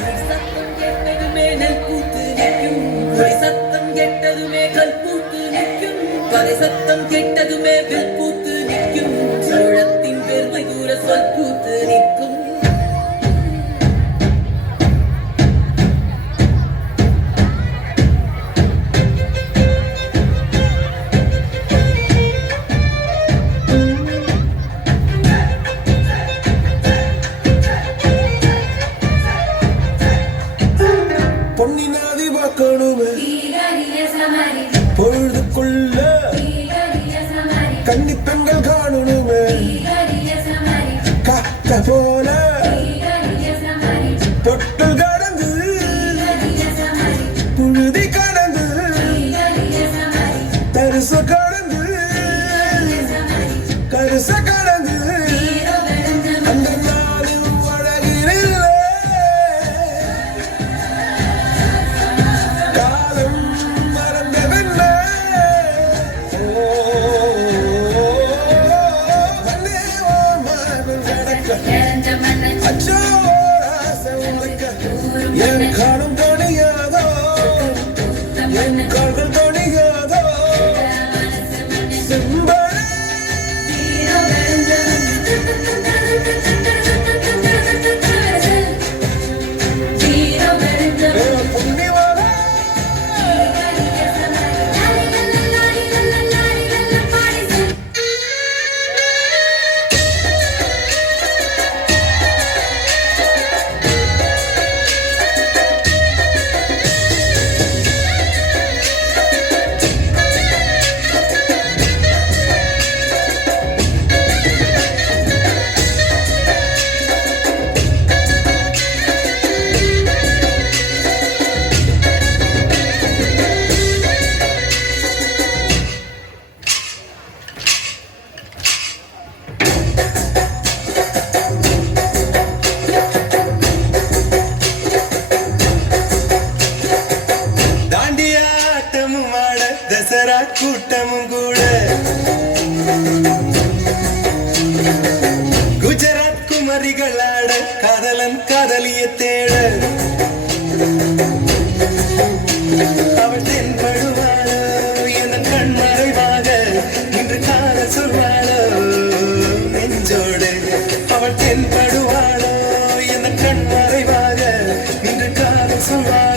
சத்தம் கேட்டதுமே நெல் பூத்து நிற்கும். கொடி சத்தம் கேட்டதுமே கல் பூத்து நிற்கும். பறை சத்தம் கேட்டதுமே வில் பூத்து நிற்கும். சோழத்தின் பெருமை கூற சொல் பூத்து நிற்கும். பொன்னினாதி பார்க்கணுமே பொழுதுக்குள்ள கன்னி பெண்கள் காணணுமே காத்த போல தொட்டில் கடந்து புழுதி கடந்து தரிச கடந்து கரிச கடந்து அந்த நாளில் அழகினில்லை காலம் மறந்ததென்ன அச்சோ ஆசை உனக்க என் காலம் தணியாதோ என் கால்கள் தணியாதோ செம்பழ தசரா கூட்டமும் கூட குஜராத் குமரிகளாட காதலன் காதலிய தேட அவள் தென்படுவாளோ என் கண்மறைவாக இன்று காதல் சொல்வாளோ நெஞ்சோடு அவள் தென்படுவாளோ என் கண்மறைவாக இன்று காதல் சொல்வாளோ